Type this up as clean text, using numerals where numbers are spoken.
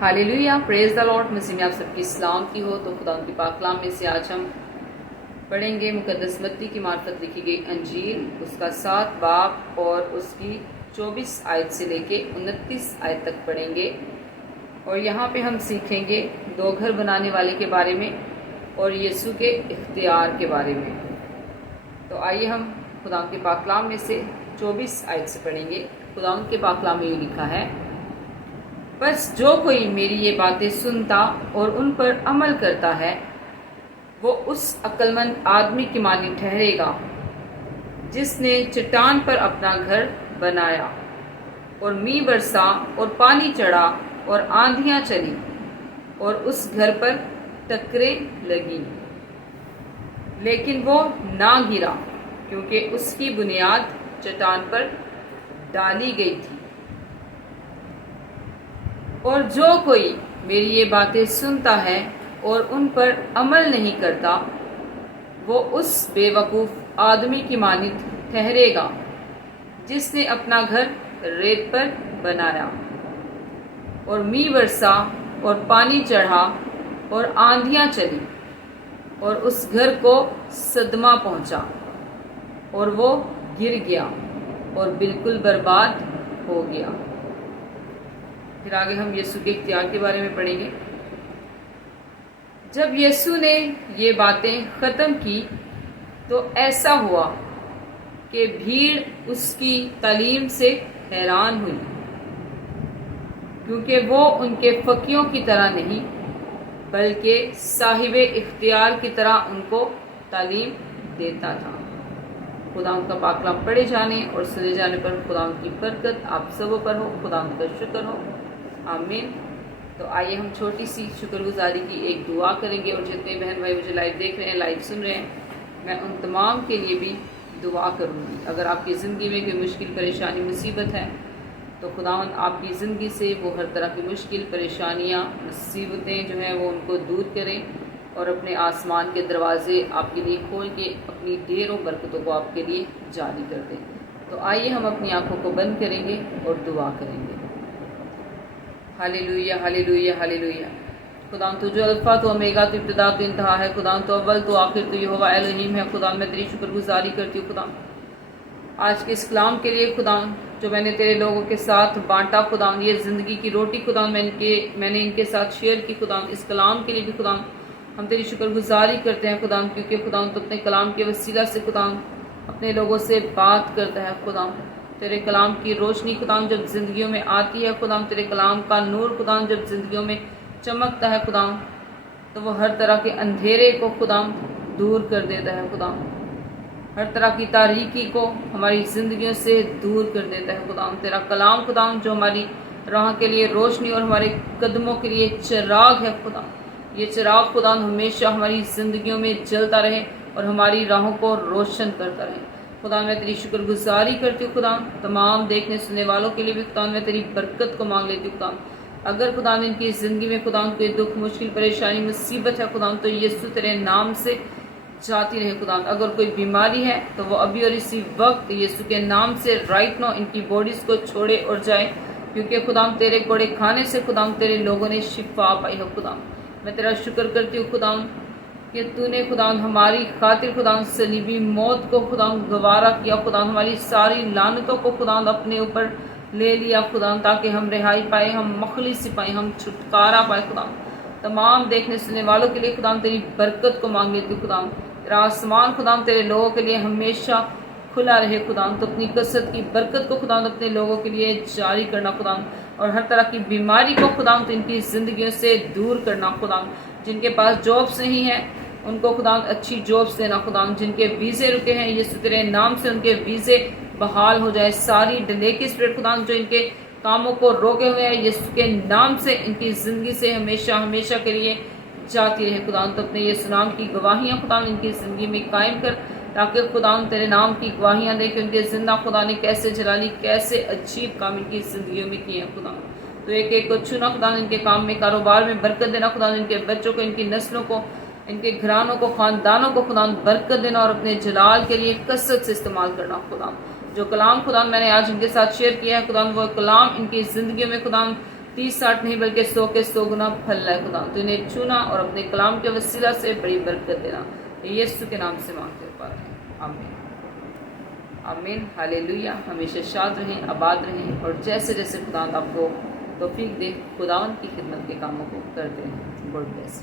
Hallelujah, praise the lord. मसीह में आप सबकी सलाम की हो। तो खुदा की पाक कलाम में से आज हम पढ़ेंगे मुकद्दस मत्ती की मार्फत लिखी गई अंजील, उसका 7 बाब और उसकी 24 आयत से लेके 29 आयत तक पढ़ेंगे। और यहाँ पे हम सीखेंगे 2 घर बनाने वाले के बारे में और यीशु के इख्तियार के बारे में। तो आइए हम खुदा के पाक कलाम में से 24 आयत से पढ़ेंगे। खुदा के पाक कलाम में ये लिखा है, बस जो कोई मेरी ये बातें सुनता और उन पर अमल करता है वो उस अक्लमंद आदमी की मानी ठहरेगा जिसने चट्टान पर अपना घर बनाया और मींह बरसा और पानी चढ़ा और आंधियां चली और उस घर पर टक्करें लगी, लेकिन वो ना गिरा क्योंकि उसकी बुनियाद चट्टान पर डाली गई थी। और जो कोई मेरी ये बातें सुनता है और उन पर अमल नहीं करता वो उस बेवकूफ़ आदमी की मानित ठहरेगा जिसने अपना घर रेत पर बनाया और मींह बरसा और पानी चढ़ा और आंधियां चली और उस घर को सदमा पहुंचा और वो गिर गया और बिल्कुल बर्बाद हो गया। फिर आगे हम यीशु के इख्तियार के बारे में पढ़ेंगे। जब यीशु ने ये बातें ख़त्म की तो ऐसा हुआ कि भीड़ उसकी तालीम से हैरान हुई, क्योंकि वो उनके फकीयों की तरह नहीं बल्कि साहिबे इख्तियार की तरह उनको तालीम देता था। खुदा का पाक कलाम पढ़े जाने और सुने जाने पर खुदा की बरकत आप सबों पर हो। खुदा का शुक्र हो, आमीन। तो आइए हम छोटी सी शुक्रगुजारी की एक दुआ करेंगे। और जितने बहन भाई मुझे लाइव देख रहे हैं, लाइव सुन रहे हैं, मैं उन तमाम के लिए भी दुआ करूंगी। अगर आपकी ज़िंदगी में कोई मुश्किल परेशानी मुसीबत है तो खुदावंद आपकी ज़िंदगी से वो हर तरह की मुश्किल परेशानियाँ मुसीबतें जो हैं वो उनको दूर करें और अपने आसमान के दरवाजे आपके लिए खोल के अपनी ढेरों बरकतों को आपके लिए जारी कर दें। तो आइए हम अपनी आंखों को बंद करेंगे और दुआ करेंगे। Hallelujah, hallelujah, hallelujah. खुदा तो जो अल्फा तो ओमेगा तो इब्तिदा तो इंतहा है, खुदा तो अव्वल तो आखिर तो यहोवा एलोहीम है। खुदा मैं तेरी शुक्रगुजारी करती हूँ खुदा आज के इस कलाम के लिए, खुदा जो मैंने तेरे लोगों के साथ बांटा, खुदा ये ज़िंदगी की रोटी खुदा मैंने इनके साथ शेयर की। खुदा इस कलाम के लिए भी खुदा हम तेरी शुक्रगुजारी करते हैं खुदा, क्योंकि खुदा तो अपने कलाम के वसीला से खुदा अपने लोगों से बात करता है। खुदा तेरे कलाम की रोशनी खुदा जब जिंदगियों में आती है, खुदा तेरे कलाम का नूर खुदा जब जिंदगियों में चमकता है खुदा, तो वो हर तरह के अंधेरे को खुदा दूर कर देता है। खुदा हर तरह की तारीकी को हमारी जिंदगियों से दूर कर देता है। खुदा तेरा कलाम खुदा जो हमारी राह के लिए रोशनी और हमारे कदमों के लिए चिराग है खुदा, ये चिराग खुदा हमेशा हमारी जिंदगियों में जलता रहे और हमारी राहों को रोशन करता रहे। खुदा मैं तेरी शुक्रगुजारी करती हूँ खुदा, तमाम देखने सुनने वालों के लिए भी खुदा मैं तेरी बरकत को मांग लेती हूँ खुदा। अगर खुदा इनकी ज़िंदगी में खुदा कोई दुख मुश्किल परेशानी मुसीबत है खुदा, तो यीशु तेरे नाम से जाती रहे खुदा। अगर कोई बीमारी है तो वो अभी और इसी वक्त यीशु के नाम से राइट नो इनकी बॉडीज़ को छोड़े और जाए, क्योंकि खुदा तेरे कोड़े खाने से खुदा तेरे लोगों ने शिफा पाई हो। खुदा मैं तेरा शुक्र करती हूँ खुदा कि तूने खुदा हमारी खातिर खुदा सलीबी मौत को खुदा गवारा किया खुदा, हमारी सारी लानतों को खुदा अपने ऊपर ले लिया खुदा, ताकि हम रिहाई पाए, हम मखलिस पाए, हम छुटकारा पाए खुदा। तमाम देखने सुनने वालों के लिए खुदा तेरी बरकत को मांग लेती खुदा। तेरा आसमान खुदा तेरे लोगों के लिए हमेशा खुला रहे खुदा, तो अपनी कसरत की बरकत को खुदा अपने लोगों के लिए जारी करना खुदा, और हर तरह की बीमारी को खुदा तो इनकी जिंदगियों से दूर करना खुदा। जिनके पास जॉब्स नहीं है उनको खुदा अच्छी जॉब्स देना खुदा, जिनके वीज़े रुके हैं यीशु तेरे नाम से उनके वीज़े बहाल हो जाए। सारी डिले की स्पिरिट खुदा जो इनके कामों को रोके हुए हैं यीशु के नाम से इनकी ज़िंदगी से हमेशा हमेशा के लिए जाती रहे खुदा। तो अपने यीशु नाम की गवाहियाँ खुदा इनकी ज़िंदगी में कायम कर, ताकि खुदा तेरे नाम की गवाहियाँ दे कि उनके जिंदा खुदा ने कैसे जलाली कैसे अजीब काम इनकी जिंदगियों में किए हैं खुदा। तो एक एक को छूना खुदा, इनके काम में कारोबार में बरकत देना खुदा, इनके बच्चों को इनकी नस्लों को इनके घरानों को खानदानों को खुदा बरकत देना और अपने जलाल के लिए कसरत से इस्तेमाल करना खुदा। जो कलाम खुदा मैंने आज इनके साथ शेयर किया है खुदा, वो कलाम इनकी जिंदगी में खुदा 30-60 نہیں بلکہ 100 کے 100 گنا پھل لائے خدا، تو انہیں چنا اور اپنے کلام کے وسیلہ سے بڑی برکت دینا، یسوع کے نام سے مانگتے پاتے ہیں، آمین آمین ہالےلویا۔ ہمیشہ شاد رہیں، آباد رہیں، اور جیسے جیسے خدا آپ کو توفیق دے خداوند کی خدمت کے کاموں کو کرتے ہیں۔ God bless.